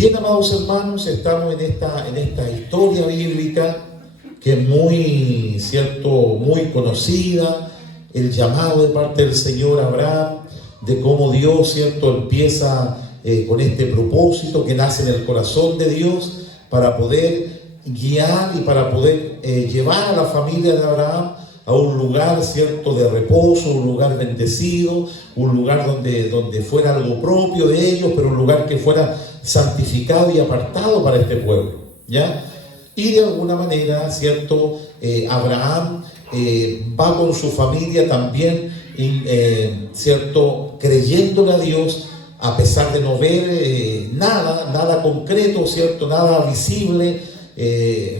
Bien, amados hermanos, estamos en esta historia bíblica que es muy, cierto, muy conocida, el llamado de parte del Señor a Abraham, de cómo Dios, cierto, empieza con este propósito que nace en el corazón de Dios para poder guiar y para poder llevar a la familia de Abraham a un lugar, cierto, de reposo, un lugar bendecido, un lugar donde fuera algo propio de ellos, pero un lugar que fuera santificado y apartado para este pueblo, ¿ya? Y de alguna manera, cierto, Abraham va con su familia también, cierto, creyéndole a Dios, a pesar de no ver nada concreto, cierto, nada visible.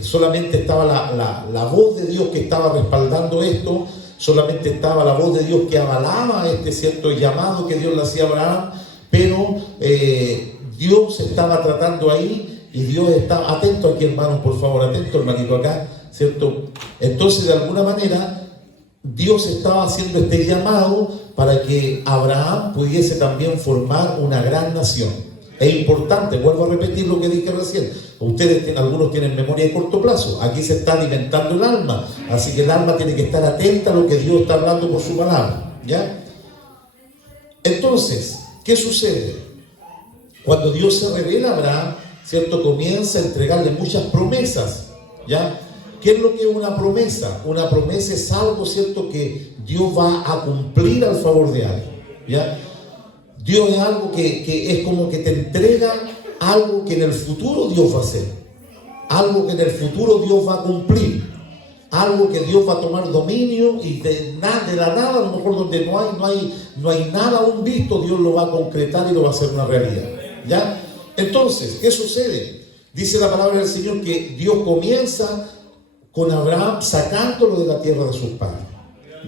Solamente estaba la voz de Dios que estaba respaldando esto, solamente estaba la voz de Dios que avalaba este cierto llamado que Dios le hacía a Abraham, pero Dios estaba tratando ahí y Dios está atento aquí, hermanos, por favor, atento, hermanito, acá, ¿cierto? Entonces, de alguna manera, Dios estaba haciendo este llamado para que Abraham pudiese también formar una gran nación. Es importante, vuelvo a repetir lo que dije recién. Ustedes, algunos tienen memoria de corto plazo. Aquí se está alimentando el alma. Así que el alma tiene que estar atenta a lo que Dios está hablando por su palabra, ¿ya? Entonces, ¿qué sucede? Cuando Dios se revela a Abraham, ¿cierto? Comienza a entregarle muchas promesas, ¿ya? ¿Qué es lo que es una promesa? Una promesa es algo, ¿cierto?, que Dios va a cumplir al favor de alguien, ¿ya? Dios es algo que es como que te entrega algo que en el futuro Dios va a hacer, algo que en el futuro Dios va a cumplir, algo que Dios va a tomar dominio y de la nada, a lo mejor donde no hay nada aún visto, Dios lo va a concretar y lo va a hacer una realidad, ¿ya? Entonces, ¿qué sucede? Dice la palabra del Señor que Dios comienza con Abraham sacándolo de la tierra de sus padres.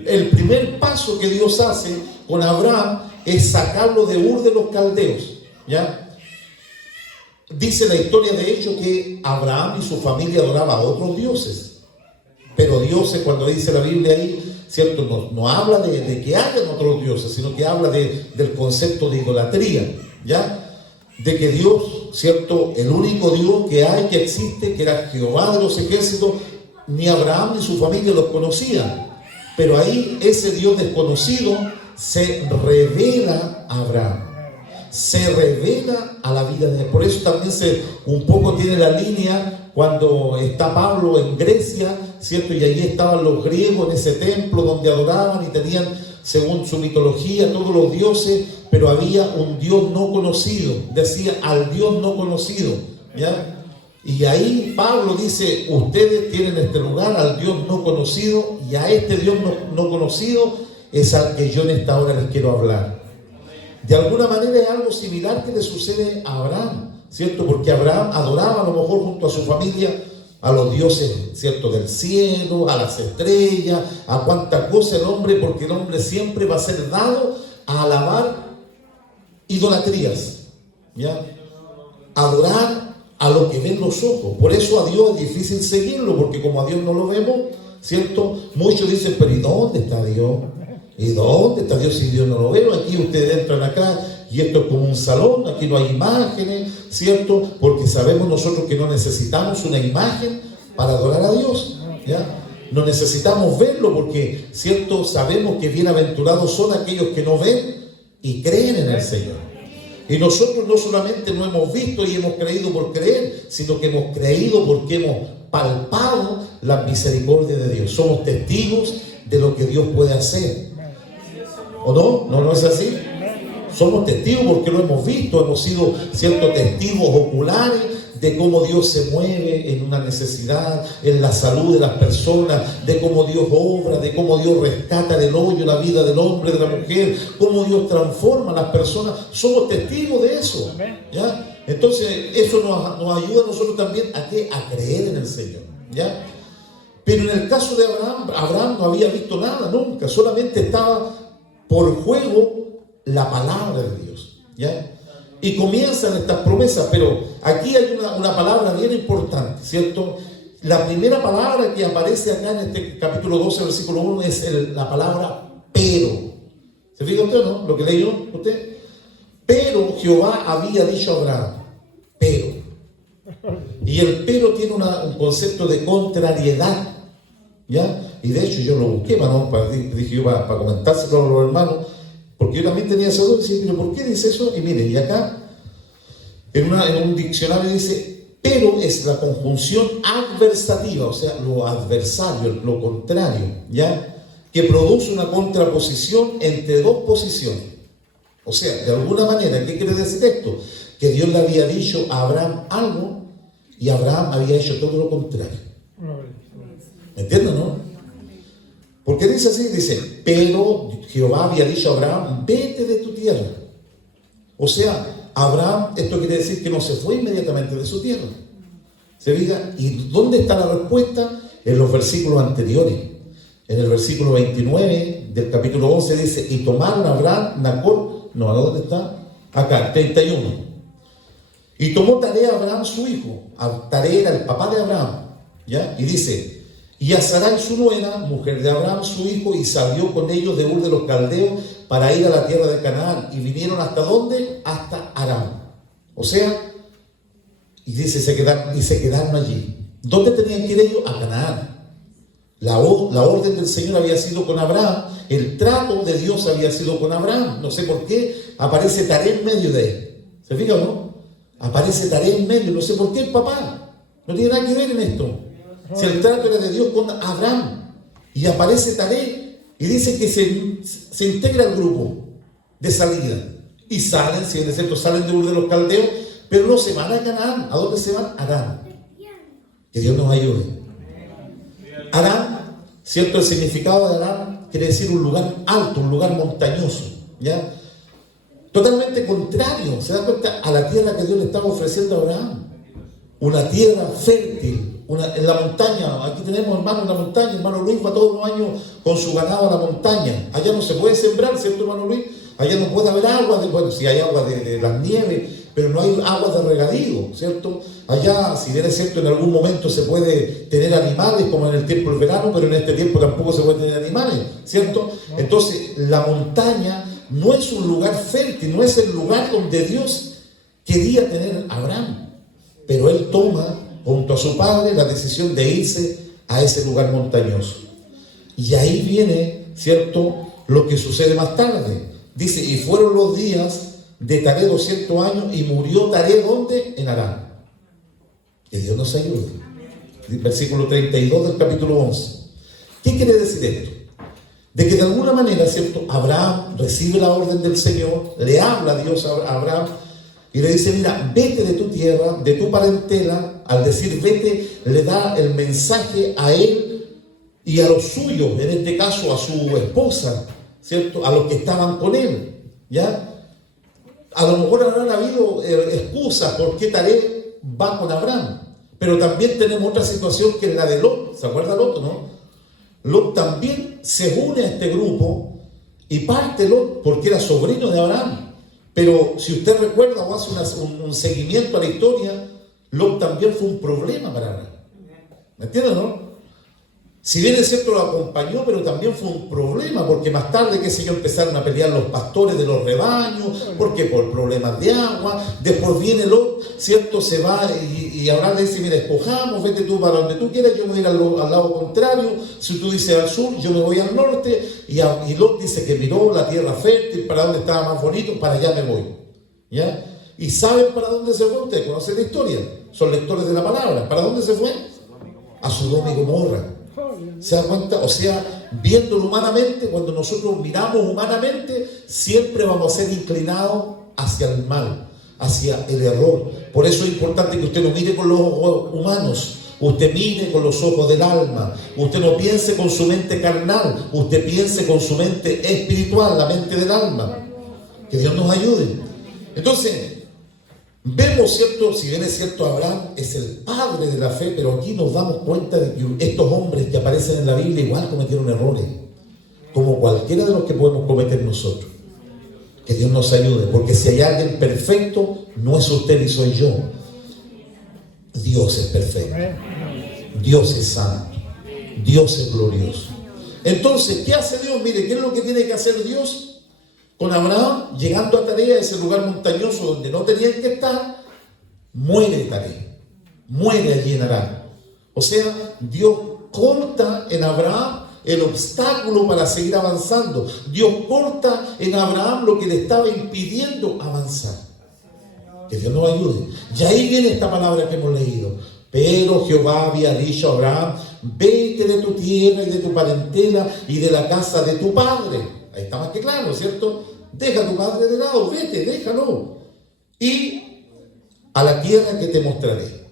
El primer paso que Dios hace con Abraham es sacarlo de Ur de los Caldeos, ¿ya? Dice la historia de hecho que Abraham y su familia adoraban a otros dioses, pero dioses, cuando dice la Biblia ahí, ¿cierto? No habla de que hayan otros dioses, sino que habla del concepto de idolatría, ¿ya? De que Dios, ¿cierto? El único Dios que hay, que existe, que era Jehová de los ejércitos, ni Abraham ni su familia los conocían, pero ahí ese Dios desconocido se revela a Abraham, se revela a la vida de él. Por eso también un poco tiene la línea cuando está Pablo en Grecia, ¿cierto? Y ahí estaban los griegos en ese templo donde adoraban y tenían, según su mitología, todos los dioses, pero había un Dios no conocido, decía al Dios no conocido, ¿ya? Y ahí Pablo dice, ustedes tienen este lugar al Dios no conocido, y a este Dios no conocido es al que yo en esta hora les quiero hablar. De alguna manera es algo similar que le sucede a Abraham, ¿cierto? Porque Abraham adoraba a lo mejor junto a su familia a los dioses, ¿cierto? Del cielo, a las estrellas, a cuánta cosa el hombre, porque el hombre siempre va a ser dado a alabar idolatrías, ¿ya? Adorar a lo que ven los ojos. Por eso a Dios es difícil seguirlo, porque como a Dios no lo vemos, ¿cierto? Muchos dicen, pero ¿y dónde está Dios? ¿Y dónde está Dios si Dios no lo veo? Aquí ustedes entran acá y esto es como un salón, aquí no hay imágenes, ¿cierto? Porque sabemos nosotros que no necesitamos una imagen para adorar a Dios, ¿ya? No necesitamos verlo porque, ¿cierto? Sabemos que bienaventurados son aquellos que no ven y creen en el Señor. Y nosotros no solamente no hemos visto y hemos creído por creer, sino que hemos creído porque hemos palpado la misericordia de Dios. Somos testigos de lo que Dios puede hacer. ¿O no? ¿No es así? Somos testigos porque lo hemos visto, hemos sido ciertos testigos oculares de cómo Dios se mueve en una necesidad, en la salud de las personas, de cómo Dios obra, de cómo Dios rescata del hoyo la vida del hombre, de la mujer, cómo Dios transforma a las personas. Somos testigos de eso, ¿ya? Entonces eso nos ayuda a nosotros también a creer en el Señor, ¿ya? Pero en el caso de Abraham no había visto nada nunca, solamente estaba por juego la palabra de Dios, ¿ya? Y comienzan estas promesas, pero aquí hay una palabra bien importante, ¿cierto? La primera palabra que aparece acá en este capítulo 12, versículo 1, es la palabra pero. ¿Se fija usted, no? Lo que leyó usted. Pero Jehová había dicho a Abraham, pero. Y el pero tiene un concepto de contrariedad, ¿ya? Y de hecho yo lo busqué, dije yo para comentárselo a los hermanos, porque yo también tenía esa duda, y decía, pero ¿por qué dice eso? Y miren, y acá en un diccionario dice, pero es la conjunción adversativa, o sea, lo adversario, lo contrario, ¿ya? Que produce una contraposición entre dos posiciones. O sea, de alguna manera, ¿qué quiere decir esto? Que Dios le había dicho a Abraham algo y Abraham había hecho todo lo contrario. ¿Me entienden, no? Porque dice así, dice, pero Jehová había dicho a Abraham, vete de tu tierra. O sea, Abraham, esto quiere decir que no se fue inmediatamente de su tierra. ¿Se fija? ¿Y dónde está la respuesta? En los versículos anteriores. En el versículo 29 del capítulo 11 dice, y tomaron a Abraham, Nacor, no, ¿a dónde está? Acá, 31. Y tomó Taré a Abraham su hijo. Taré era el papá de Abraham, ¿ya? Y dice, y a Sarai su nuera, mujer de Abraham su hijo, y salió con ellos de Ur de los Caldeos para ir a la tierra de Canaán. Y vinieron ¿hasta dónde? Hasta Aram. O sea, y dice, se quedaron allí. ¿Dónde tenían que ir ellos? A Canaán. La orden del Señor había sido con Abraham, el trato de Dios había sido con Abraham. No sé por qué aparece Taré en medio de él. ¿Se fija o no? Aparece Taré en medio, no sé por qué el papá. No tiene nada que ver en esto. Si el trato era de Dios con Abraham, y aparece Taré, y dice que se integra al grupo de salida. Y salen, si es cierto, salen de Ur de los Caldeos, pero no se van a Canaán. ¿A dónde se van? A Aram. Que Dios nos ayude. Aram, ¿cierto? El significado de Aram quiere decir un lugar alto, un lugar montañoso, ¿ya? Totalmente contrario, ¿se da cuenta? A la tierra que Dios le estaba ofreciendo a Abraham. Una tierra fértil, en la montaña. Aquí tenemos hermano en la montaña. Hermano Luis va todos los años con su ganado a la montaña. Allá no se puede sembrar, ¿cierto, hermano Luis? Allá no puede haber agua, bueno, sí hay agua de las nieves, pero no hay agua de regadío, ¿cierto? Allá, si bien es cierto, en algún momento se puede tener animales, como en el tiempo del verano, pero en este tiempo tampoco se puede tener animales, ¿cierto? Entonces, la montaña no es un lugar fértil, no es el lugar donde Dios quería tener a Abraham. Pero él toma, junto a su padre, la decisión de irse a ese lugar montañoso. Y ahí viene, ¿cierto?, lo que sucede más tarde. Dice, y fueron los días de Taré 200 años, y murió Taré, ¿dónde? En Aram. Que Dios nos ayude. Versículo 32 del capítulo 11. ¿Qué quiere decir esto? De que de alguna manera, ¿cierto?, Abraham recibe la orden del Señor, le habla a Dios a Abraham, y le dice, mira, vete de tu tierra, de tu parentela. Al decir vete, le da el mensaje a él y a los suyos, en este caso a su esposa, ¿cierto? A los que estaban con él, ¿ya? A lo mejor habrán habido excusas por qué Taré va con Abraham, pero también tenemos otra situación que es la de Lot. ¿Se acuerda Lot, no? Lot también se une a este grupo y parte Lot porque era sobrino de Abraham. Pero si usted recuerda o hace un seguimiento a la historia, Lot también fue un problema para Abraham. ¿Me entiendes, no? Si bien es cierto, lo acompañó, pero también fue un problema, porque más tarde, qué sé yo, empezaron a pelear los pastores de los rebaños, porque por problemas de agua. Después viene Lot, ¿cierto? Se va y Abraham le dice, mira, escojamos, vete tú para donde tú quieras, yo me voy a ir al lado contrario. Si tú dices al sur, yo me voy al norte. Y Lot dice que miró la tierra fértil, para donde estaba más bonito, para allá me voy. ¿Ya? ¿Y saben para dónde se fue? Ustedes conocen la historia, son lectores de la palabra. ¿Para dónde se fue? A Sodoma y Gomorra. ¿Se da cuenta? O sea, viéndolo humanamente, cuando nosotros miramos humanamente, siempre vamos a ser inclinados hacia el mal, hacia el error. Por eso es importante que usted no mire con los ojos humanos, usted mire con los ojos del alma. Usted no piense con su mente carnal, usted piense con su mente espiritual, la mente del alma. Que Dios nos ayude. Entonces, vemos, ¿cierto? Si bien es cierto, Abraham es el padre de la fe, pero aquí nos damos cuenta de que estos hombres que aparecen en la Biblia igual cometieron errores, como cualquiera de los que podemos cometer nosotros. Que Dios nos ayude, porque si hay alguien perfecto, no es usted ni soy yo. Dios es perfecto, Dios es santo, Dios es glorioso. Entonces, ¿qué hace Dios? Mire, ¿qué es lo que tiene que hacer Dios? Con Abraham, llegando a Taré, ese lugar montañoso donde no tenían que estar, muere Taré. muere allí en Harán. O sea, Dios corta en Abraham el obstáculo para seguir avanzando. Dios corta en Abraham lo que le estaba impidiendo avanzar. Que Dios nos ayude. Y ahí viene esta palabra que hemos leído. Pero Jehová había dicho a Abraham: vete de tu tierra y de tu parentela y de la casa de tu padre. Ahí está más que claro, ¿cierto? Deja a tu padre de lado, vete, déjalo. Y a la tierra que te mostraré.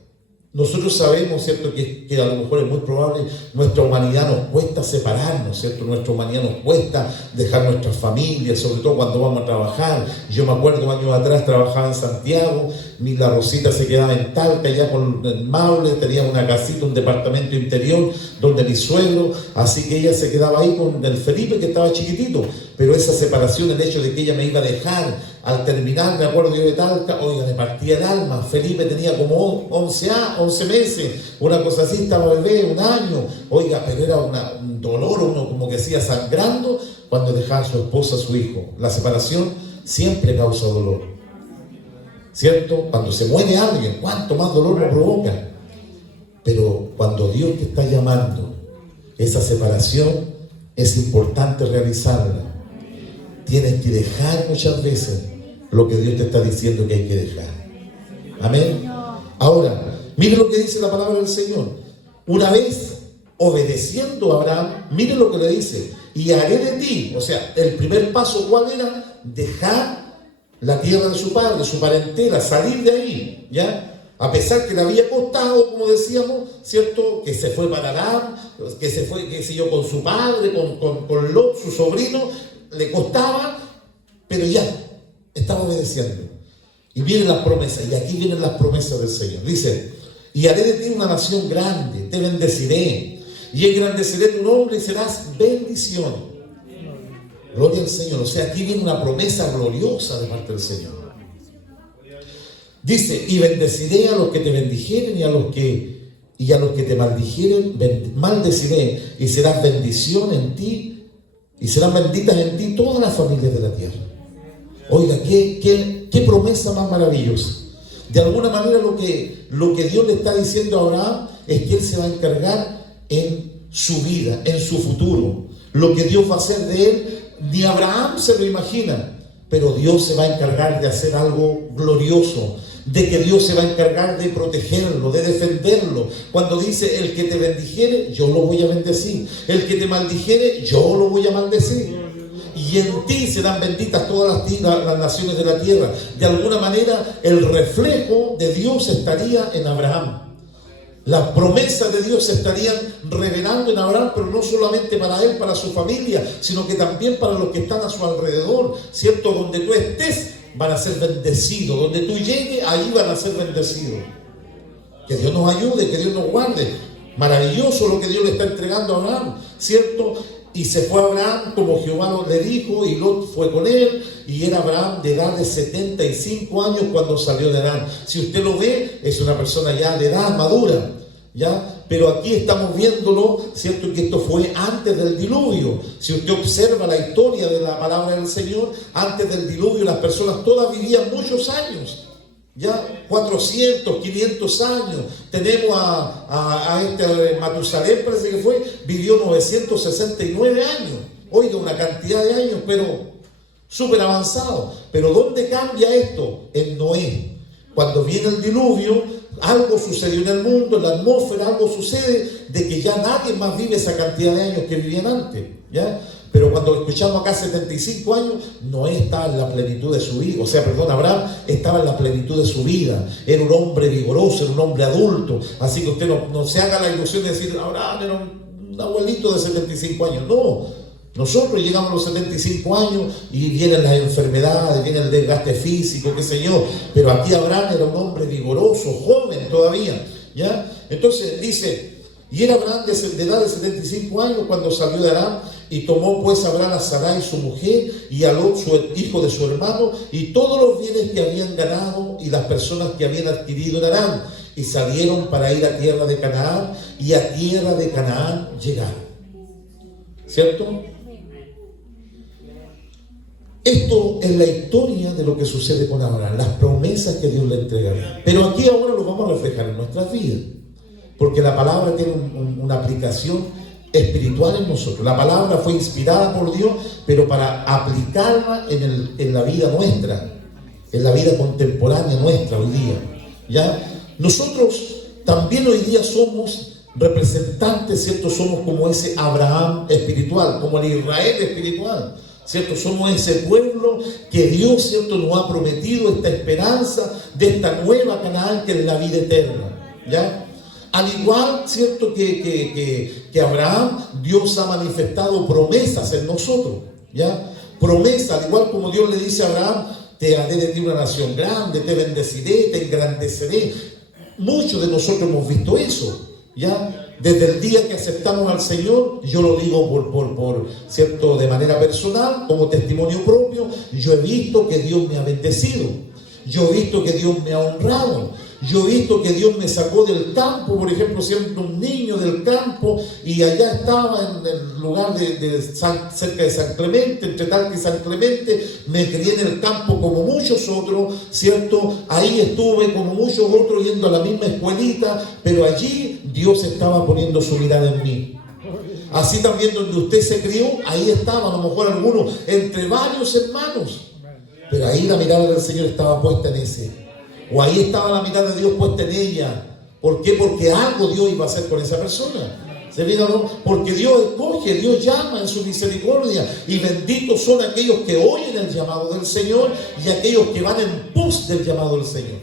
Nosotros sabemos, ¿cierto?, que a lo mejor es muy probable, nuestra humanidad nos cuesta separarnos, ¿cierto? Nuestra humanidad nos cuesta dejar nuestras familias, sobre todo cuando vamos a trabajar. Yo me acuerdo, años atrás trabajaba en Santiago, la Rosita se quedaba en Talca, ya con el Maule, tenía una casita, un departamento interior, donde mi suegro, así que ella se quedaba ahí con el Felipe, que estaba chiquitito. Pero esa separación, el hecho de que ella me iba a dejar, al terminar, me acuerdo yo de Talca, oiga, me partía el alma. Felipe tenía como 11 meses, una cosa así, estaba bebé, un año. Oiga, pero era un dolor, uno como que decía sangrando cuando dejaba a su esposa, a su hijo. La separación siempre causa dolor, ¿cierto? Cuando se muere alguien, ¿cuánto más dolor lo provoca? Pero cuando Dios te está llamando, esa separación es importante realizarla. Tienes que dejar muchas veces lo que Dios te está diciendo que hay que dejar. Amén. Ahora, mire lo que dice la palabra del Señor. Una vez obedeciendo a Abraham, mire lo que le dice: y haré de ti. O sea, el primer paso, ¿cuál era? Dejar la tierra de su padre, su parentela, salir de ahí, ¿ya? A pesar que le había costado, como decíamos, ¿cierto?, que se fue para Harán, que se fue, qué sé yo, con su padre, con Lot, su sobrino, le costaba, pero ya estaba obedeciendo. Y vienen las promesas, y aquí vienen las promesas del Señor. Dice: y haré de ti una nación grande, te bendeciré, y engrandeceré tu nombre y serás bendición. Gloria al Señor. O sea, aquí viene una promesa gloriosa de parte del Señor. Dice: y bendeciré a los que te bendijeren, y a los que te maldijeren, maldeciré, y serás bendición en ti, y serán benditas en ti todas las familias de la tierra. Oiga, qué promesa más maravillosa. De alguna manera lo que Dios le está diciendo a Abraham es que Él se va a encargar en su vida, en su futuro. Lo que Dios va a hacer de él, ni Abraham se lo imagina, pero Dios se va a encargar de hacer algo glorioso, de que Dios se va a encargar de protegerlo, de defenderlo. Cuando dice: el que te bendijere, yo lo voy a bendecir; el que te maldijere, yo lo voy a maldecir. Y en ti serán benditas todas las naciones de la tierra. De alguna manera, el reflejo de Dios estaría en Abraham. Las promesas de Dios se estarían revelando en Abraham, pero no solamente para él, para su familia, sino que también para los que están a su alrededor, ¿cierto? Donde tú estés, van a ser bendecidos. Donde tú llegues, ahí van a ser bendecidos. Que Dios nos ayude, que Dios nos guarde. Maravilloso lo que Dios le está entregando a Abraham, ¿cierto? Y se fue Abraham como Jehová le dijo, y Lot fue con él, y era Abraham de edad de 75 años cuando salió de Harán. Si usted lo ve, es una persona ya de edad madura, ¿ya? Pero aquí estamos viéndolo, ¿cierto?, que esto fue antes del diluvio. Si usted observa la historia de la palabra del Señor, antes del diluvio las personas todas vivían muchos años, ya 400, 500 años. Tenemos a este Matusalén, parece que fue, vivió 969 años. Oiga, una cantidad de años, pero súper avanzado. Pero ¿dónde cambia esto? En Noé. Cuando viene el diluvio, algo sucedió en el mundo, en la atmósfera, algo sucede de que ya nadie más vive esa cantidad de años que vivían antes, ¿ya? Pero cuando escuchamos acá 75 años, Noé estaba en la plenitud de su vida. Abraham estaba en la plenitud de su vida. Era un hombre vigoroso, era un hombre adulto. Así que usted no se haga la ilusión de decir: Abraham era un abuelito de 75 años. No, nosotros llegamos a los 75 años y vienen las enfermedades, viene el desgaste físico, qué sé yo. Pero aquí Abraham era un hombre vigoroso, joven todavía, ¿ya? Entonces dice: y era Abraham de edad de 75 años cuando salió de Harán, y tomó pues Abraham a Sarai su mujer, y a Lot su hijo de su hermano, y todos los bienes que habían ganado, y las personas que habían adquirido en Harán, y salieron para ir a tierra de Canaán, y a tierra de Canaán llegaron. ¿Cierto? Esto es la historia de lo que sucede con Abraham, las promesas que Dios le entregará. Pero aquí ahora lo vamos a reflejar en nuestras vidas, porque la palabra tiene una aplicación espiritual en nosotros. La palabra fue inspirada por Dios, pero para aplicarla en la vida nuestra, en la vida contemporánea nuestra hoy día. ¿Ya? Nosotros también hoy día somos representantes, ¿cierto? Somos como ese Abraham espiritual, como el Israel espiritual, ¿cierto? Somos ese pueblo que Dios, ¿cierto?, nos ha prometido esta esperanza de esta nueva Canaán que es la vida eterna. ¿Ya? Al igual, ¿cierto?, que Abraham, Dios ha manifestado promesas en nosotros. ¿Ya? Promesas, al igual como Dios le dice a Abraham: te haré de ti una nación grande, te bendeciré, te engrandeceré. Muchos de nosotros hemos visto eso. ¿Ya? Desde el día que aceptamos al Señor, yo lo digo por cierto, de manera personal, como testimonio propio, yo he visto que Dios me ha bendecido, yo he visto que Dios me ha honrado, yo he visto que Dios me sacó del campo, por ejemplo, siendo un niño del campo, y allá estaba en el lugar cerca de San Clemente, entre Talca y San Clemente, me crié en el campo como muchos otros, ¿cierto? Ahí estuve como muchos otros yendo a la misma escuelita, pero allí Dios estaba poniendo su mirada en mí. Así también donde usted se crió, ahí estaba, a lo mejor algunos, entre varios hermanos, pero ahí la mirada del Señor estaba puesta en ese. O ahí estaba la mirada de Dios puesta en ella. ¿Por qué? Porque algo Dios iba a hacer con esa persona. ¿Se fijan, no? Porque Dios escoge, Dios llama en su misericordia. Y benditos son aquellos que oyen el llamado del Señor y aquellos que van en pos del llamado del Señor.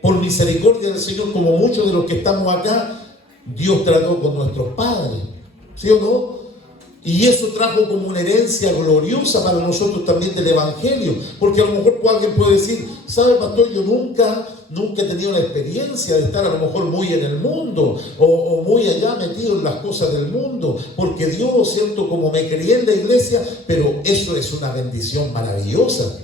Por misericordia del Señor, como muchos de los que estamos acá, Dios trató con nuestros padres. ¿Sí o no? Y eso trajo como una herencia gloriosa para nosotros también del Evangelio. Porque a lo mejor alguien puede decir: ¿sabe, pastor? Yo nunca he tenido la experiencia de estar a lo mejor muy en el mundo o muy allá metido en las cosas del mundo. Porque Dios, ¿cierto?, como me crié en la iglesia, pero eso es una bendición maravillosa.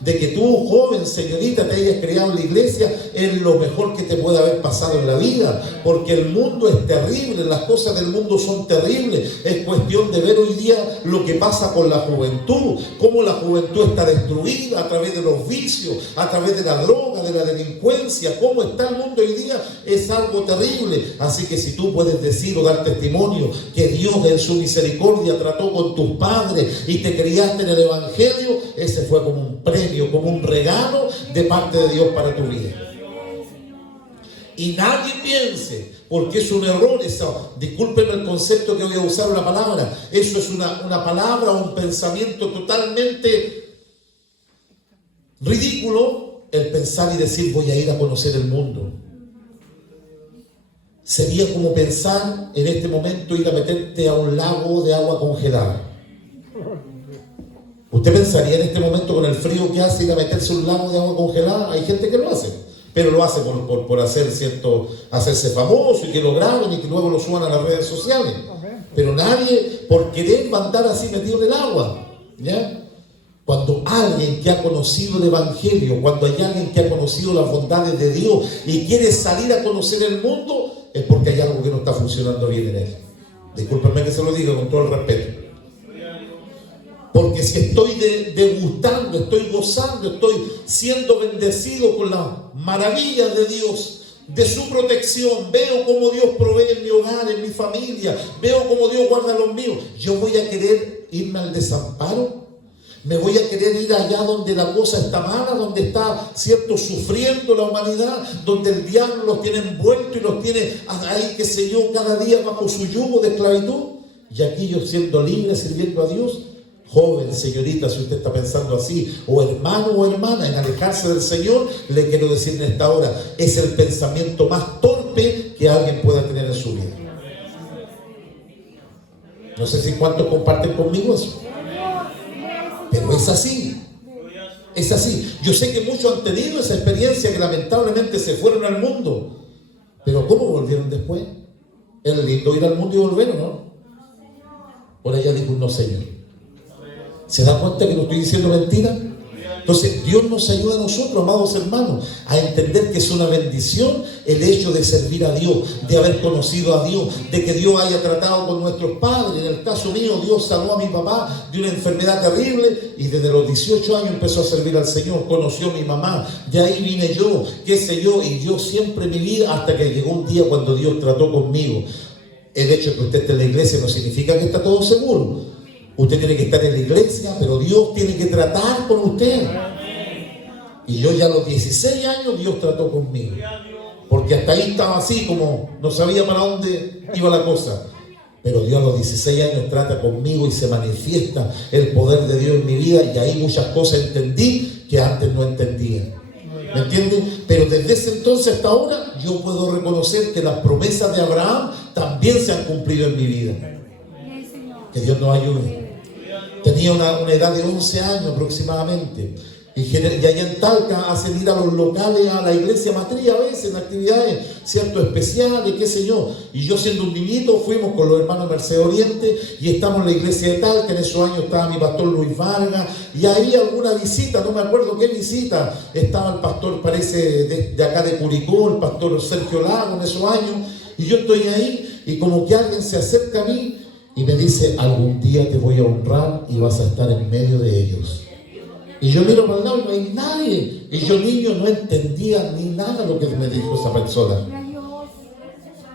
De que tú, joven, señorita, te hayas criado en la iglesia, es lo mejor que te puede haber pasado en la vida, porque el mundo es terrible, las cosas del mundo son terribles. Es cuestión de ver hoy día lo que pasa con la juventud, cómo la juventud está destruida a través de los vicios, a través de la droga, de la delincuencia, cómo está el mundo hoy día, es algo terrible. Así que si tú puedes decir o dar testimonio que Dios en su misericordia trató con tus padres y te criaste en el Evangelio, ese fue como un premio, como un regalo de parte de Dios para tu vida. Y nadie piense, porque es un error eso, discúlpenme el concepto que voy a usar, una palabra, eso es una palabra o un pensamiento totalmente ridículo, el pensar y decir: voy a ir a conocer el mundo. Sería como pensar en este momento ir a meterte a un lago de agua congelada. ¿Usted pensaría en este momento, con el frío que hace, ir a meterse a un lago de agua congelada? Hay gente que lo hace, pero lo hace por hacer, ¿cierto?, hacerse famoso, y que lo graben y que luego lo suban a las redes sociales. Pero nadie por querer va a andar así metido en el agua. ¿Ya? Cuando alguien que ha conocido el Evangelio, cuando hay alguien que ha conocido las bondades de Dios y quiere salir a conocer el mundo, es porque hay algo que no está funcionando bien en él. Discúlpenme que se lo diga con todo el respeto. Porque si estoy degustando, estoy gozando, estoy siendo bendecido con las maravillas de Dios, de su protección, veo cómo Dios provee en mi hogar, en mi familia, veo cómo Dios guarda a los míos, yo voy a querer irme al desamparo, me voy a querer ir allá donde la cosa está mala, donde está, ¿cierto?, sufriendo la humanidad, donde el diablo los tiene envueltos y los tiene ahí, qué sé yo, cada día bajo su yugo de esclavitud, y aquí yo siendo libre, sirviendo a Dios. Joven, señorita, si usted está pensando así, o hermano o hermana, en alejarse del Señor, le quiero decir en esta hora, es el pensamiento más torpe que alguien pueda tener en su vida. No sé si cuántos comparten conmigo eso, pero es así. Es así. Yo sé que muchos han tenido esa experiencia, que lamentablemente se fueron al mundo, pero ¿cómo volvieron después? Es lindo ir al mundo y volver, ¿o no? Por allá dijo: no, Señor. ¿Se da cuenta que no estoy diciendo mentira? Entonces Dios nos ayuda a nosotros, amados hermanos, a entender que es una bendición el hecho de servir a Dios, de haber conocido a Dios, de que Dios haya tratado con nuestros padres. En el caso mío, Dios sanó a mi papá de una enfermedad terrible y desde los 18 años empezó a servir al Señor. Conoció a mi mamá, de ahí vine yo, qué sé yo, y Dios siempre en mi vida, hasta que llegó un día cuando Dios trató conmigo. El hecho de que usted esté en la iglesia no significa que está todo seguro. Usted tiene que estar en la iglesia, pero Dios tiene que tratar con usted. Y yo ya a los 16 años Dios trató conmigo. Porque hasta ahí estaba así, como no sabía para dónde iba la cosa. Pero Dios a los 16 años trata conmigo y se manifiesta el poder de Dios en mi vida. Y ahí muchas cosas entendí que antes no entendía. ¿Me entienden? Pero desde ese entonces hasta ahora yo puedo reconocer que las promesas de Abraham también se han cumplido en mi vida. Que Dios nos ayude. Tenía una edad de 11 años aproximadamente. Y allá en Talca hacen ir a los locales, a la iglesia matriz a veces, en actividades ciertos especiales, qué sé yo. Y yo siendo un niñito fuimos con los hermanos Mercedes Oriente y estamos en la iglesia de Talca. En esos años estaba mi pastor Luis Vargas. Y ahí alguna visita, no me acuerdo qué visita, estaba el pastor, parece de acá de Curicó, el pastor Sergio Lago en esos años. Y yo estoy ahí y como que alguien se acerca a mí y me dice: algún día te voy a honrar y vas a estar en medio de ellos. Y yo miro para el lado y no hay nadie. Y yo, niño, no entendía ni nada lo que me dijo esa persona.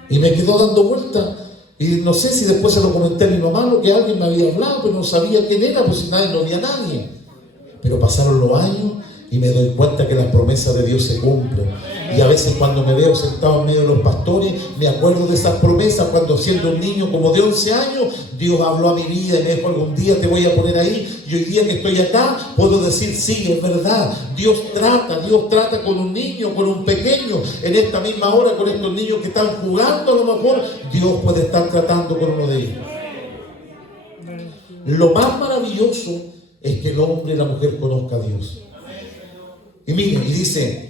Y me quedó dando vuelta. Y no sé si después se lo comenté a mi mamá, lo que alguien me había hablado, pero no sabía quién era, pues nadie, no había nadie. Pero pasaron los años y me doy cuenta que las promesas de Dios se cumplen. Y a veces cuando me veo sentado en medio de los pastores, me acuerdo de esas promesas cuando siendo un niño como de 11 años, Dios habló a mi vida y me dijo: algún día te voy a poner ahí. Y hoy día que estoy acá, puedo decir: sí, es verdad. Dios trata con un niño, con un pequeño. En esta misma hora, con estos niños que están jugando, a lo mejor, Dios puede estar tratando con uno de ellos. Lo más maravilloso es que el hombre y la mujer conozcan a Dios. Y miren, y dice...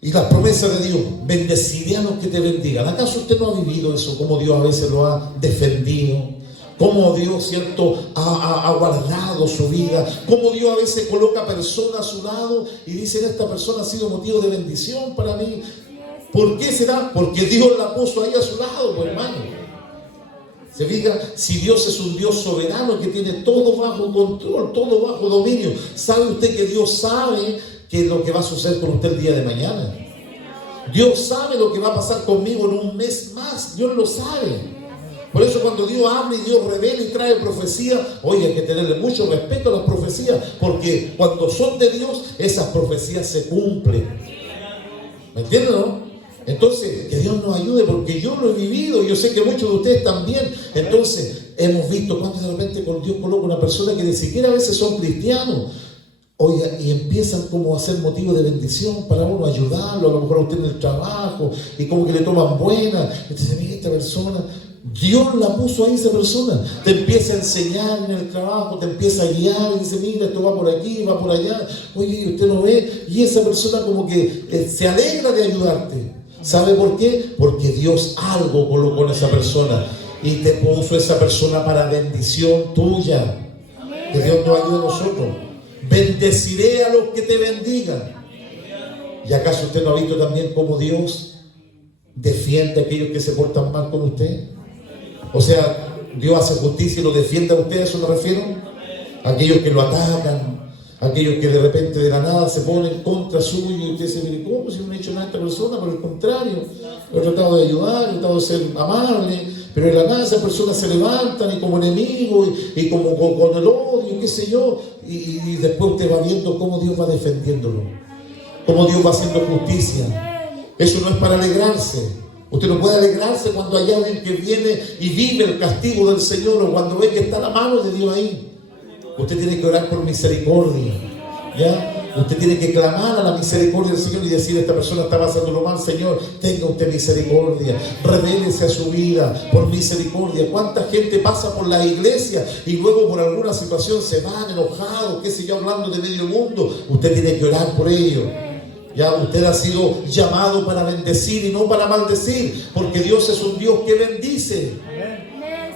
Y las promesas de Dios: bendeciré a los que te bendigan. ¿Acaso usted no ha vivido eso? Como Dios a veces lo ha defendido, como Dios, ¿cierto?, ha guardado su vida, como Dios a veces coloca personas a su lado y dicen: esta persona ha sido motivo de bendición para mí. ¿Por qué será? Porque Dios la puso ahí a su lado, pues, hermano. Se fija, si Dios es un Dios soberano que tiene todo bajo control, todo bajo dominio, ¿sabe usted que Dios sabe qué es lo que va a suceder con usted el día de mañana? Dios sabe lo que va a pasar conmigo en un mes más. Dios lo sabe. Por eso cuando Dios habla y Dios revela y trae profecía, oye, hay que tenerle mucho respeto a las profecías, porque cuando son de Dios, esas profecías se cumplen. ¿Me entienden, no? Entonces, que Dios nos ayude, porque yo lo he vivido, yo sé que muchos de ustedes también. Entonces, hemos visto cuando de repente con Dios coloca una persona que ni siquiera a veces son cristianos. Oiga, y empiezan como a ser motivo de bendición para uno, ayudarlo, a lo mejor a usted en el trabajo, y como que le toman buena. Entonces, mira, esta persona, Dios la puso ahí, esa persona. Te empieza a enseñar en el trabajo, te empieza a guiar, y dice: mira, esto va por aquí, va por allá. Oye, y usted lo ve, y esa persona como que se alegra de ayudarte. ¿Sabe por qué? Porque Dios algo colocó en esa persona, y te puso esa persona para bendición tuya. Que Dios nos ayude a nosotros. Bendeciré a los que te bendigan. ¿Y acaso usted no ha visto también cómo Dios defiende a aquellos que se portan mal con usted? O sea, Dios hace justicia y lo defiende a usted, ¿a eso me refiero? Aquellos que lo atacan, aquellos que de repente de la nada se ponen contra suyo y usted dice: mire, ¿cómo si no he hecho nada a esta persona? Por el contrario, lo he tratado de ayudar, he tratado de ser amable. Pero de la nada esas personas se levantan y como enemigos y como con el odio, qué sé yo, y después usted va viendo cómo Dios va defendiéndolo, cómo Dios va haciendo justicia. Eso no es para alegrarse. Usted no puede alegrarse cuando hay alguien que viene y vive el castigo del Señor, o cuando ve que está la mano de Dios ahí. Usted tiene que orar por misericordia, ¿ya? Usted tiene que clamar a la misericordia del Señor y decir: esta persona está pasándolo mal, Señor, tenga usted misericordia, revélese a su vida por misericordia. ¿Cuánta gente pasa por la iglesia y luego por alguna situación se van enojados, qué sé yo, hablando de medio mundo? Usted tiene que orar por ellos. Ya usted ha sido llamado para bendecir y no para maldecir, porque Dios es un Dios que bendice.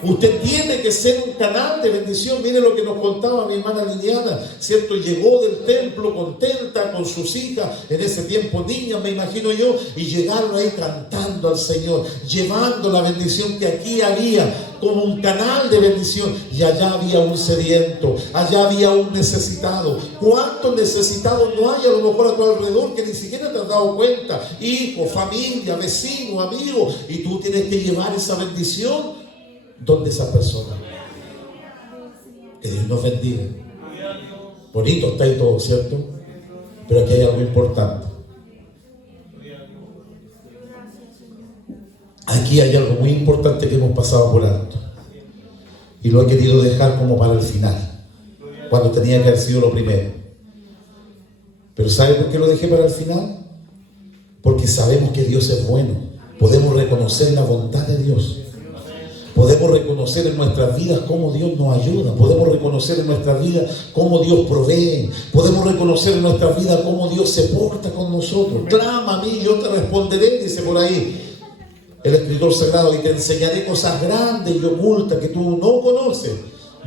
Usted tiene que ser un canal de bendición. Mire lo que nos contaba mi hermana Liliana, ¿cierto? Llegó del templo contenta con sus hijas, en ese tiempo niñas, me imagino yo, y llegaron ahí cantando al Señor, llevando la bendición que aquí había, como un canal de bendición. Y allá había un sediento, allá había un necesitado. ¿Cuántos necesitados no hay a lo mejor a tu alrededor que ni siquiera te has dado cuenta? Hijos, familia, vecinos, amigos, y tú tienes que llevar esa bendición donde esa persona. Que Dios nos bendiga. Bonito está ahí todo, ¿cierto? Pero aquí hay algo importante. Aquí hay algo muy importante que hemos pasado por alto, y lo he querido dejar como para el final, cuando tenía que haber sido lo primero. Pero ¿sabe por qué lo dejé para el final? Porque sabemos que Dios es bueno. Podemos reconocer la bondad de Dios. Podemos reconocer en nuestras vidas cómo Dios nos ayuda. Podemos reconocer en nuestras vidas cómo Dios provee. Podemos reconocer en nuestras vidas cómo Dios se porta con nosotros. Clama a mí, yo te responderé, dice por ahí el escritor sagrado, y te enseñaré cosas grandes y ocultas que tú no conoces.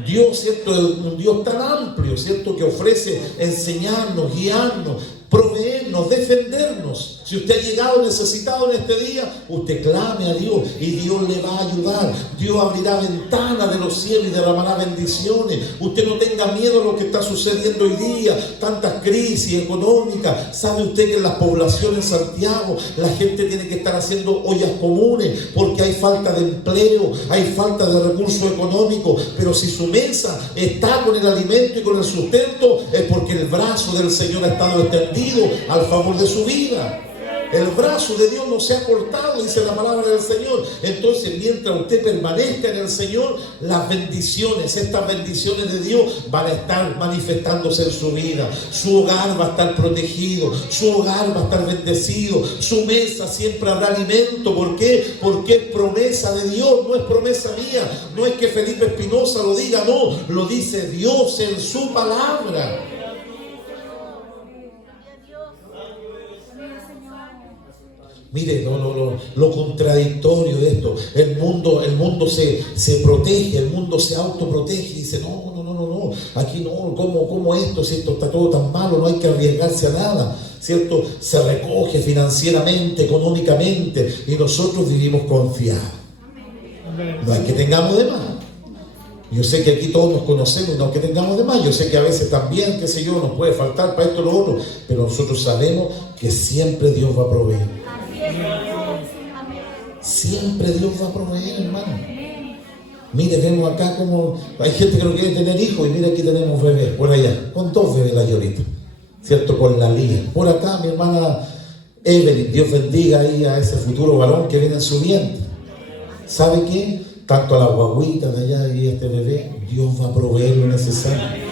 Dios, ¿cierto? Es un Dios tan amplio, ¿cierto? Que ofrece enseñarnos, guiarnos, proveernos, defendernos. Si usted ha llegado necesitado en este día, usted clame a Dios y Dios le va a ayudar. Dios abrirá ventanas de los cielos y derramará bendiciones. Usted no tenga miedo a lo que está sucediendo hoy día, tantas crisis económicas. ¿Sabe usted que en las poblaciones en Santiago la gente tiene que estar haciendo ollas comunes porque hay falta de empleo, hay falta de recursos económicos? Pero si su mesa está con el alimento y con el sustento, es porque el brazo del Señor ha estado extendido al favor de su vida. El brazo de Dios no se ha cortado, dice la palabra del Señor. Entonces, mientras usted permanezca en el Señor, las bendiciones, estas bendiciones de Dios van a estar manifestándose en su vida. Su hogar va a estar protegido, su hogar va a estar bendecido, su mesa siempre habrá alimento. ¿Por qué? Porque es promesa de Dios, no es promesa mía. No es que Felipe Espinosa lo diga, no, lo dice Dios en su palabra. Mire lo contradictorio de esto. El mundo se protege, el mundo se autoprotege y dice, no, aquí no, ¿cómo esto? Si esto está todo tan malo, no hay que arriesgarse a nada, ¿cierto? Se recoge financieramente, económicamente, y nosotros vivimos confiados. No es que tengamos de más. Yo sé que aquí todos nos conocemos, no que tengamos de más. Yo sé que a veces también, qué sé yo, nos puede faltar para esto o lo otro, pero nosotros sabemos que siempre Dios va a proveer. Siempre Dios va a proveer, hermano. Mire, vemos acá como hay gente que no quiere tener hijos, y mira, aquí tenemos bebés, por allá, con 2 bebés la Llorita, ¿cierto? Con la Lía. Por acá mi hermana Evelyn, Dios bendiga ahí a ese futuro varón que viene en su vientre. ¿Sabe qué? Tanto a la guaguita de allá y este bebé, Dios va a proveer lo necesario.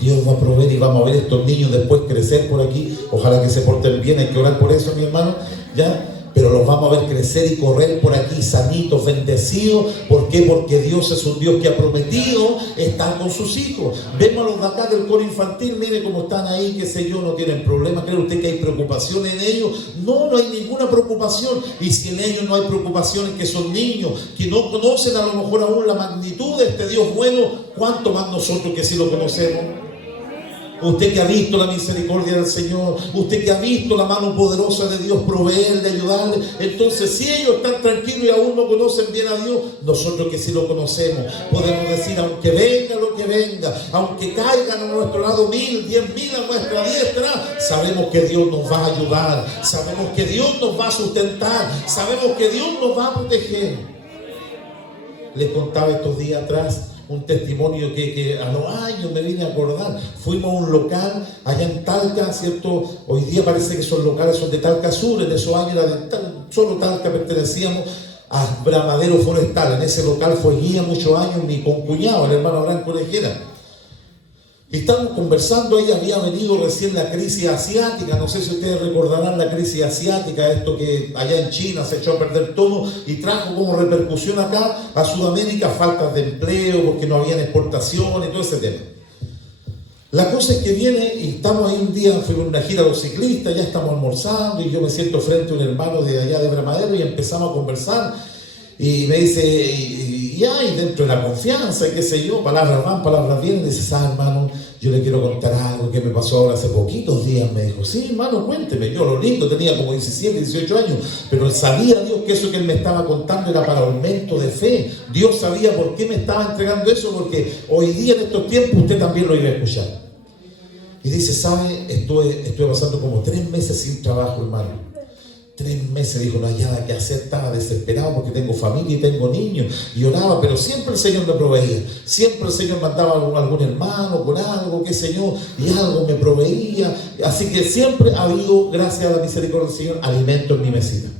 Dios va a proveer, y vamos a ver estos niños después crecer por aquí. Ojalá que se porten bien, hay que orar por eso, mi hermano, ¿ya? Pero los vamos a ver crecer y correr por aquí sanitos, bendecidos. ¿Por qué? Porque Dios es un Dios que ha prometido estar con sus hijos. Vemos a los de acá del coro infantil, mire cómo están ahí, qué sé yo, no tienen problema. ¿Cree usted que hay preocupación en ellos? No hay ninguna preocupación. Y si en ellos no hay preocupación, es que son niños, que no conocen a lo mejor aún la magnitud de este Dios bueno, ¿cuánto más nosotros que sí lo conocemos? Usted que ha visto la misericordia del Señor, usted que ha visto la mano poderosa de Dios proveerle, ayudarle. Entonces, si ellos están tranquilos y aún no conocen bien a Dios, nosotros que sí lo conocemos, podemos decir, aunque venga lo que venga, aunque caigan a nuestro lado 1000, 10.000 a nuestra diestra, sabemos que Dios nos va a ayudar, sabemos que Dios nos va a sustentar, sabemos que Dios nos va a proteger. Les contaba estos días atrás un testimonio que a los años me vine a acordar. Fuimos a un local allá en Talca, ¿cierto? Hoy día parece que esos locales son de Talca Sur. En esos años era solo Talca, pertenecíamos a Bramadero Forestal. En ese local fue guía muchos años mi concuñado, el hermano Branco Lejera. Y estábamos conversando, ahí había venido recién la crisis asiática, no sé si ustedes recordarán la crisis asiática, esto que allá en China se echó a perder todo y trajo como repercusión acá a Sudamérica faltas de empleo porque no habían exportaciones y todo ese tema. La cosa es que viene y estamos ahí un día, fuimos en una gira a los ciclistas, ya estamos almorzando y yo me siento frente a un hermano de allá de Bramadero y empezamos a conversar y me dice, y dentro de la confianza, y qué sé yo, palabras van, palabras vienen, dice, ¿sabes, hermano? Yo le quiero contar algo que me pasó ahora hace poquitos días. Me dijo, sí, hermano, cuénteme. Yo lo lindo, tenía como 17, 18 años, pero sabía Dios que eso que él me estaba contando era para aumento de fe. Dios sabía por qué me estaba entregando eso, porque hoy día en estos tiempos usted también lo iba a escuchar. Y dice, ¿sabe? Estuve pasando como 3 meses sin trabajo, hermano. 3 meses, dijo, no hallaba qué hacer, estaba desesperado porque tengo familia y tengo niños, y oraba, pero siempre el Señor me proveía, siempre el Señor mandaba algún hermano con algo, qué sé yo, y algo me proveía, así que siempre ha habido, gracias a la misericordia del Señor, alimento en mi mesita.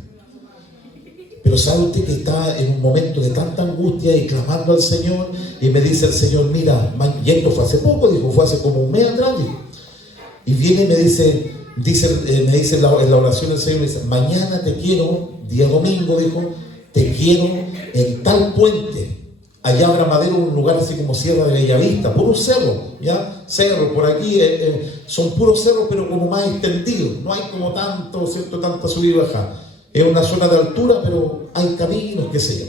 Pero sabe usted que estaba en un momento de tanta angustia y clamando al Señor, y me dice el Señor, mira, y esto fue hace poco, dijo, fue hace como un mes atrás, dijo, y viene y me dice en la oración el Señor, me dice, mañana te quiero, día domingo, dijo, te quiero en tal puente. Allá habrá Madero, un lugar así como Sierra de Bellavista, puro cerro, ¿ya? Cerro, por aquí son puros cerros, pero como más extendidos, no hay como tanto, ¿cierto? Tanta subida y baja. Es una zona de altura, pero hay caminos, qué sé yo.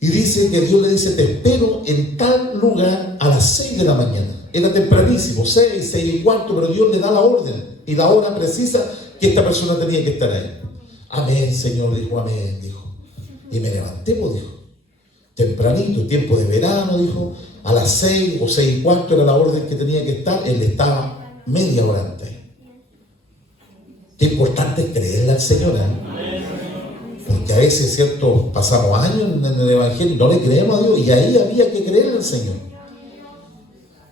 Y dice que Dios le dice, te espero en tal lugar a las 6 de la mañana. Era tempranísimo, 6 y cuarto, pero Dios le da la orden y la hora precisa que esta persona tenía que estar ahí. Amén, Señor, dijo, amén, dijo. Y me levanté, pues, dijo, tempranito, tiempo de verano, dijo, a las 6 o 6 y cuarto era la orden que tenía que estar, él estaba media hora antes. Qué importante es creerle al Señor, ¿eh? Porque a veces, ¿cierto? Pasamos años en el Evangelio y no le creemos a Dios, y ahí había que creerle al Señor.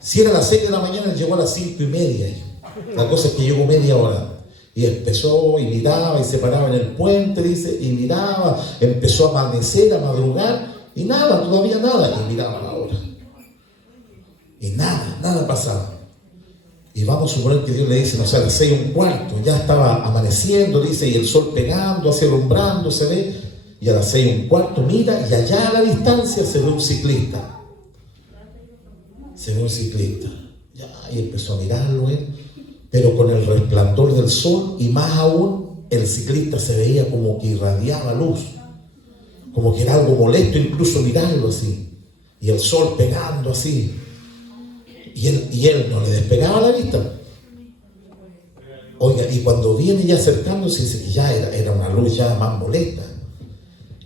Si era a las 6 de la mañana, él llegó a las 5:30. La cosa es que llegó media hora. Y empezó y miraba y se paraba en el puente, dice, y miraba, empezó a amanecer, a madrugar, y nada, todavía nada. Y miraba la hora. Y nada pasaba. Y vamos a suponer que Dios le dice, no sé, a las 6:15, ya estaba amaneciendo, dice, y el sol pegando, así alumbrando, se ve, y a las 6:15 mira, y allá a la distancia se ve un ciclista. Ya, y empezó a mirarlo, pero con el resplandor del sol, y más aún, el ciclista se veía como que irradiaba luz, como que era algo molesto incluso mirarlo así, y el sol pegando así. Y él no le despegaba la vista. Oiga, y cuando viene ya acercándose, dice que ya era una luz ya más molesta.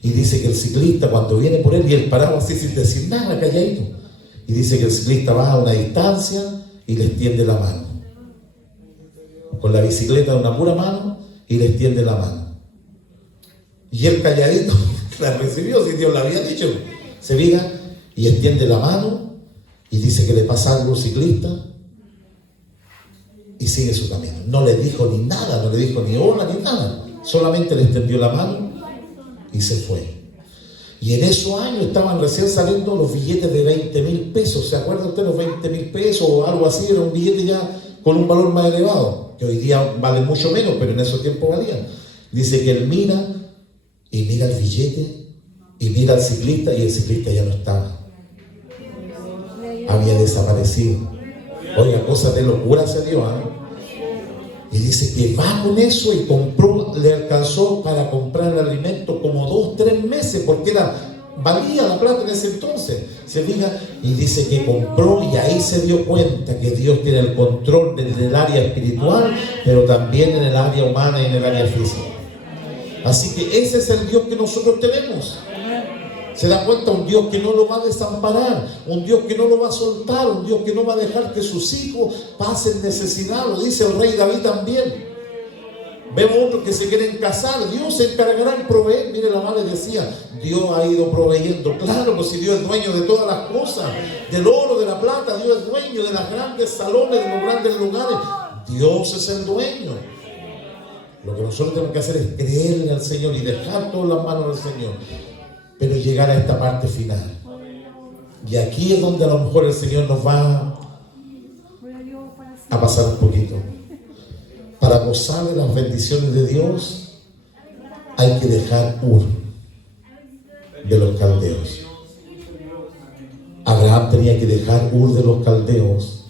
Y dice que el ciclista cuando viene por él, y él paraba así sin decir nada, calladito. Y dice que el ciclista va a una distancia y le extiende la mano. Con la bicicleta de una pura mano y le extiende la mano. Y él calladito la recibió, si Dios le había dicho. Se fija y extiende la mano. Y dice que le pasa algo al ciclista y sigue su camino. No le dijo ni nada, no le dijo ni hola ni nada. Solamente le extendió la mano y se fue. Y en esos años estaban recién saliendo los billetes de 20.000 pesos. ¿Se acuerda usted los 20.000 pesos o algo así? Era un billete ya con un valor más elevado, que hoy día vale mucho menos, pero en esos tiempos valían. Dice que él mira y mira el billete y mira al ciclista, y el ciclista ya no estaba. Había desaparecido. Oiga, cosas de locura se dio, ¿eh? Y dice que va con eso y compró, le alcanzó para comprar el alimento como 2-3 meses, porque valía la plata en ese entonces. Se fija, y dice que compró, y ahí se dio cuenta que Dios tiene el control en el área espiritual, pero también en el área humana y en el área física. Así que ese es el Dios que nosotros tenemos. Se da cuenta, un Dios que no lo va a desamparar, un Dios que no lo va a soltar, un Dios que no va a dejar que sus hijos pasen necesidad. Lo dice el rey David también. Vemos otros que se quieren casar, Dios se encargará en proveer. Mire, la madre decía, Dios ha ido proveyendo. Claro, pues si Dios es dueño de todas las cosas, del oro, de la plata, Dios es dueño de los grandes salones, de los grandes lugares. Dios es el dueño. Lo que nosotros tenemos que hacer es creerle al Señor y dejar todas las manos del Señor. Pero llegar a esta parte final. Y aquí es donde a lo mejor el Señor nos va a pasar un poquito. Para gozar de las bendiciones de Dios, hay que dejar Ur de los caldeos. Abraham tenía que dejar Ur de los caldeos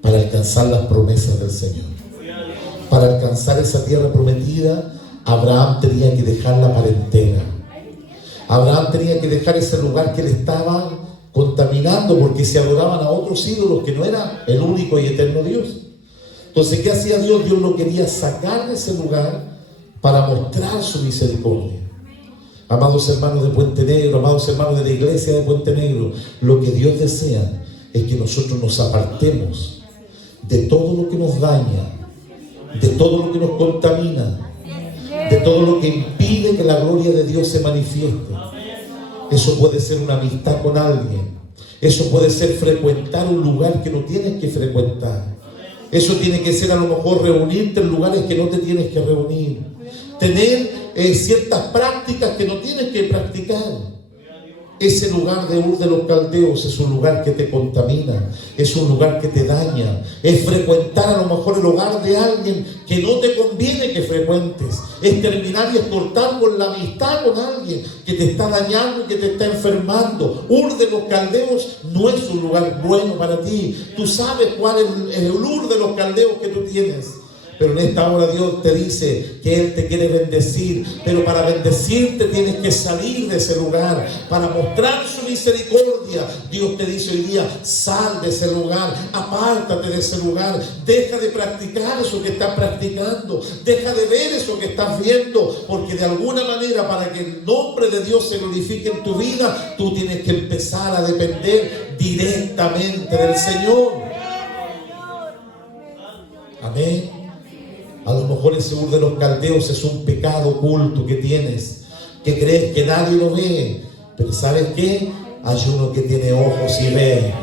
para alcanzar las promesas del Señor. Para alcanzar esa tierra prometida, Abraham tenía que dejar la parentela. Abraham tenía que dejar ese lugar que le estaba contaminando, porque se adoraban a otros ídolos que no era el único y eterno Dios. Entonces, ¿qué hacía Dios? Dios lo quería sacar de ese lugar para mostrar su misericordia. Amados hermanos de Puente Negro, amados hermanos de la iglesia de Puente Negro, lo que Dios desea es que nosotros nos apartemos de todo lo que nos daña, de todo lo que nos contamina, de todo lo que impide que la gloria de Dios se manifieste. Eso puede ser una amistad con alguien. Eso puede ser frecuentar un lugar que no tienes que frecuentar. Eso tiene que ser a lo mejor reunirte en lugares que no te tienes que reunir. Tener ciertas prácticas que no tienes que practicar. Ese lugar de Ur de los Caldeos es un lugar que te contamina, es un lugar que te daña. Es frecuentar a lo mejor el hogar de alguien que no te conviene que frecuentes. Es terminar y es cortar con la amistad con alguien que te está dañando y que te está enfermando. Ur de los Caldeos no es un lugar bueno para ti. Tú sabes cuál es el Ur de los Caldeos que tú tienes. Pero en esta hora Dios te dice que Él te quiere bendecir. Pero para bendecirte tienes que salir de ese lugar. Para mostrar su misericordia, Dios te dice hoy día: sal de ese lugar, apártate de ese lugar. Deja de practicar eso que estás practicando. Deja de ver eso que estás viendo. Porque de alguna manera, para que el nombre de Dios se glorifique en tu vida, tú tienes que empezar a depender directamente del Señor. Amén. A lo mejor ese Ur de los Caldeos es un pecado oculto que tienes, que crees que nadie lo ve. Pero ¿sabes qué? Hay uno que tiene ojos y ve.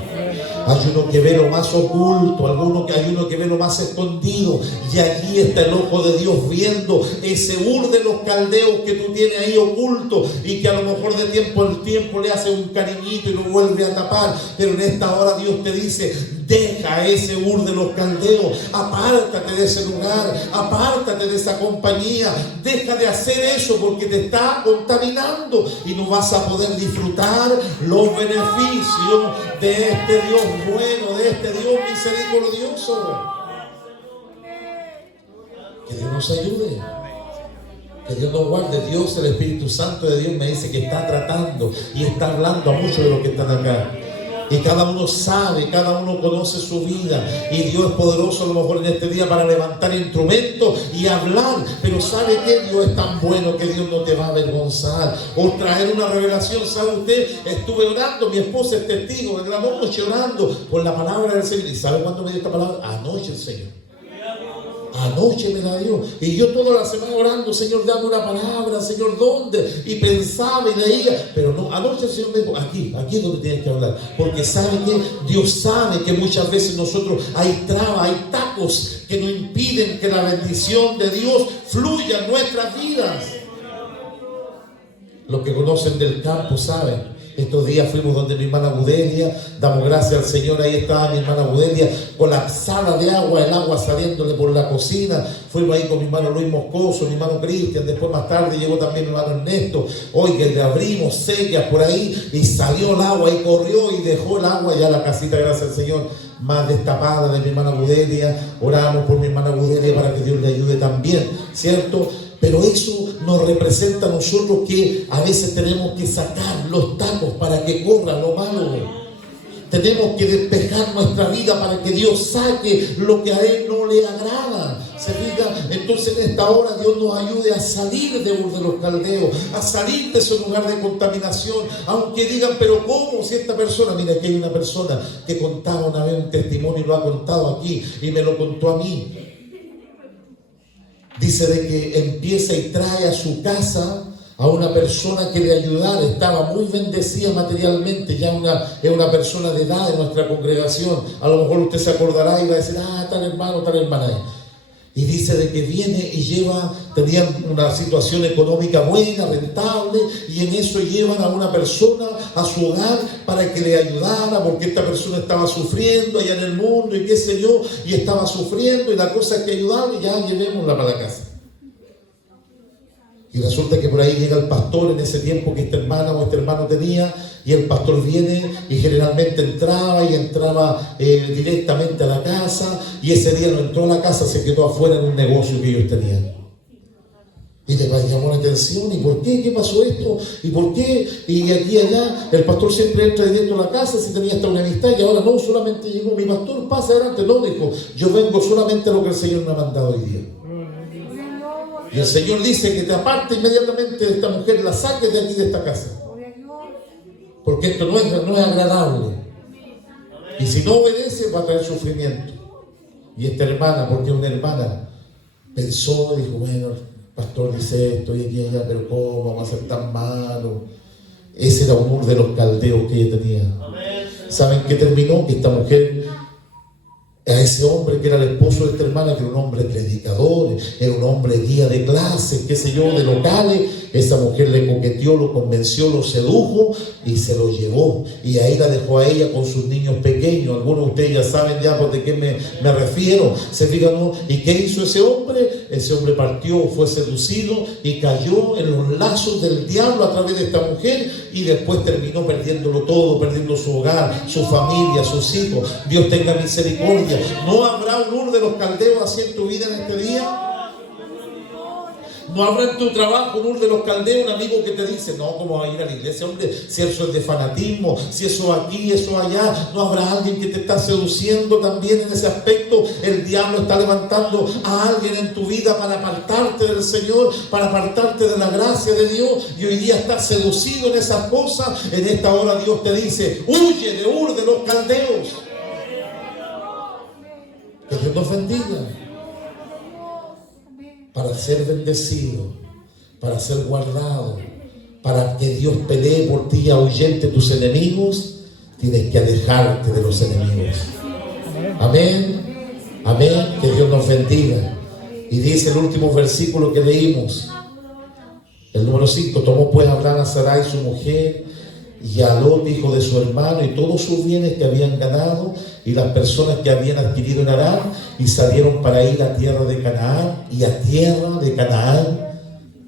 Hay uno que ve lo más oculto, hay uno que ve lo más escondido. Y allí está el ojo de Dios viendo ese Ur de los Caldeos que tú tienes ahí oculto, y que a lo mejor de tiempo en tiempo le hace un cariñito y lo vuelve a tapar. Pero en esta hora Dios te dice: deja ese Ur de los Caldeos, apártate de ese lugar, apártate de esa compañía, deja de hacer eso porque te está contaminando y no vas a poder disfrutar los beneficios de este Dios bueno, de este Dios misericordioso. Que Dios nos ayude, que Dios nos guarde. Dios, el Espíritu Santo de Dios, me dice que está tratando y está hablando a muchos de los que están acá. Y cada uno sabe, cada uno conoce su vida. Y Dios es poderoso a lo mejor en este día para levantar instrumentos y hablar. Pero ¿sabe qué? Dios es tan bueno que Dios no te va a avergonzar o traer una revelación. ¿Sabe usted? Estuve orando, mi esposa es testigo, de la noche orando por la palabra del Señor. ¿Y sabe cuándo me dio esta palabra? Anoche el Señor. Anoche me la dio. Y yo toda la semana orando: Señor, dame una palabra, Señor, ¿dónde? Y pensaba y leía. Pero no, anoche el Señor me dijo: aquí es donde tienes que hablar. Porque sabe que Dios sabe que muchas veces nosotros hay trabas, hay tacos que nos impiden que la bendición de Dios fluya en nuestras vidas. Los que conocen del campo saben. Estos días fuimos donde mi hermana Budelia, damos gracias al Señor, ahí estaba mi hermana Budelia colapsada de agua, el agua saliéndole por la cocina. Fuimos ahí con mi hermano Luis Moscoso, mi hermano Cristian, después más tarde llegó también mi hermano Ernesto. Oiga, le abrimos sellas por ahí y salió el agua y corrió y dejó el agua ya la casita, gracias al Señor, más destapada de mi hermana Budelia. Oramos por mi hermana Budelia para que Dios le ayude también, ¿cierto? Pero eso nos representa a nosotros que a veces tenemos que sacar los tacos para que corra lo malo. Tenemos que despejar nuestra vida para que Dios saque lo que a Él no le agrada. ¿Se fija? Entonces en esta hora Dios nos ayude a salir de Ur de los Caldeos, a salir de ese lugar de contaminación. Aunque digan: pero ¿cómo? Si esta persona, mira, aquí hay una persona que contaba una vez un testimonio y lo ha contado aquí y me lo contó a mí. Dice de que empieza y trae a su casa a una persona que le ayudara. Estaba muy bendecida materialmente, ya es una persona de edad de nuestra congregación. A lo mejor usted se acordará y va a decir: tal hermano, tal hermana. Y dice de que viene y tenían una situación económica buena, rentable, y en eso llevan a una persona a su hogar para que le ayudara, porque esta persona estaba sufriendo allá en el mundo y qué sé yo, y estaba sufriendo, y la cosa es que ayudarle, y ya llevémosla para la casa. Y resulta que por ahí llega el pastor en ese tiempo que esta hermana o este hermano tenía, y el pastor viene y generalmente entraba directamente a la casa, y ese día no entró a la casa, se quedó afuera en un negocio que ellos tenían. Y le llamó la atención. ¿Y por qué? ¿Qué pasó esto? ¿Y por qué? Y aquí y allá, el pastor siempre entra directo a la casa, si tenía hasta una amistad, y ahora no, solamente llegó, mi pastor pasa adelante. No, dijo, yo vengo solamente a lo que el Señor me ha mandado hoy día. Y el Señor dice que te aparte inmediatamente de esta mujer, la saques de aquí, de esta casa. Porque esto no es agradable. Y si no obedece, va a traer sufrimiento. Y esta hermana, porque es una hermana, pensó, dijo, bueno, el pastor dice esto y aquí y allá, pero ¿cómo vamos a ser tan malos? Ese era un Ur de los caldeos que ella tenía. ¿Saben qué terminó? Que esta mujer, a ese hombre que era el esposo de esta hermana, que era un hombre predicador, era un hombre guía de clases, qué sé yo, de locales, esa mujer le coqueteó, lo convenció, lo sedujo y se lo llevó. Y ahí la dejó a ella con sus niños pequeños. Algunos de ustedes ya saben ya por de qué me refiero. ¿Se fijan? ¿No? ¿Y qué hizo ese hombre? Ese hombre partió, fue seducido y cayó en los lazos del diablo a través de esta mujer, y después terminó perdiéndolo todo, perdiendo su hogar, su familia, sus hijos. Dios tenga misericordia. ¿No habrá un Ur de los caldeos así en tu vida en este día? ¿No habrá en tu trabajo un Ur de los caldeos, un amigo que te dice, no, ¿cómo va a ir a la iglesia, hombre? Si eso es de fanatismo, si eso aquí, eso allá. ¿No habrá alguien que te está seduciendo también en ese aspecto? El diablo está levantando a alguien en tu vida para apartarte del Señor, para apartarte de la gracia de Dios, y hoy día estás seducido en esas cosas. En esta hora Dios te dice, huye de Ur de los caldeos. Que Dios nos bendiga. Para ser bendecido, para ser guardado, para que Dios pelee por ti y ahuyente tus enemigos, tienes que alejarte de los enemigos. Amén. Amén. Que Dios nos bendiga. Y dice el último versículo que leímos, el número 5: tomó pues Abraham a Sarai su mujer, y a Lot, hijo de su hermano, y todos sus bienes que habían ganado, y las personas que habían adquirido en Harán, y salieron para ir a tierra de Canaán, y a tierra de Canaán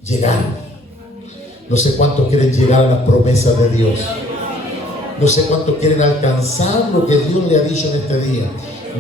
llegaron. No sé cuántos quieren llegar a las promesas de Dios. No sé cuántos quieren alcanzar lo que Dios le ha dicho en este día.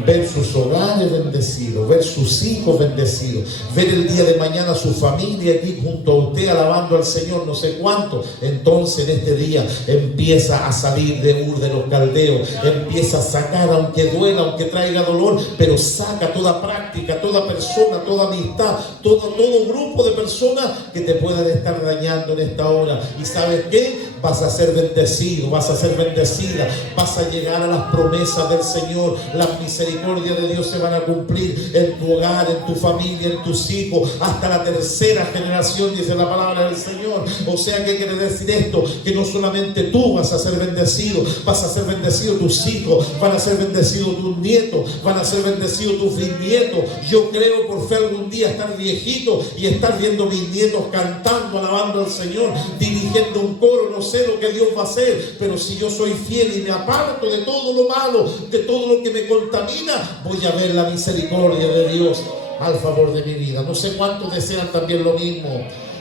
Ver sus hogares bendecidos, ver sus hijos bendecidos, ver el día de mañana su familia aquí junto a usted alabando al Señor, no sé cuánto. Entonces en este día empieza a salir de Ur de los caldeos, empieza a sacar, aunque duela, aunque traiga dolor, pero saca toda práctica, toda persona, toda amistad, todo grupo de personas que te puedan estar dañando en esta hora. ¿Y sabes qué? Vas a ser bendecido, vas a ser bendecida, vas a llegar a las promesas del Señor. Las misericordias de Dios se van a cumplir en tu hogar, en tu familia, en tus hijos, hasta la tercera generación, dice la palabra del Señor. O sea, ¿qué quiere decir esto? Que no solamente tú vas a ser bendecido, vas a ser bendecido tus hijos, van a ser bendecidos tus nietos, van a ser bendecidos tus bisnietos. Yo creo por fe algún día estar viejito y estar viendo a mis nietos cantando, alabando al Señor, dirigiendo un coro. No sé lo que Dios va a hacer, pero si yo soy fiel y me aparto de todo lo malo, de todo lo que me contamina, voy a ver la misericordia de Dios al favor de mi vida. No sé cuántos desean también lo mismo.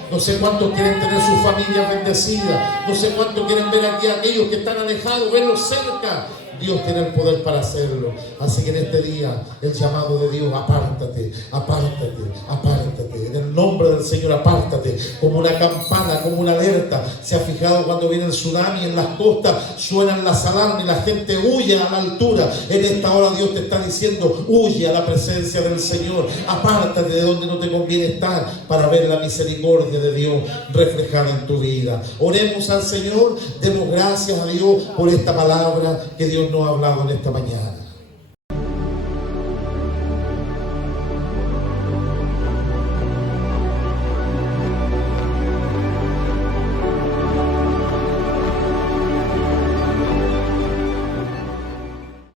No sé cuántos quieren tener sus familias bendecidas. No sé cuántos quieren ver aquí a aquellos que están alejados, verlos cerca. Dios tiene el poder para hacerlo. Así que en este día, el llamado de Dios: apártate, apártate, apártate. En el nombre del Señor, apártate. Como una campana, como una alerta. ¿Se ha fijado cuando viene el tsunami en las costas? Suenan las alarmas y la gente huye a la altura. En esta hora Dios te está diciendo: huye a la presencia del Señor. Apártate de donde no te conviene estar, para ver la misericordia de Dios reflejada en tu vida. Oremos al Señor. Demos gracias a Dios por esta palabra que Dios nos ha hablado en esta mañana.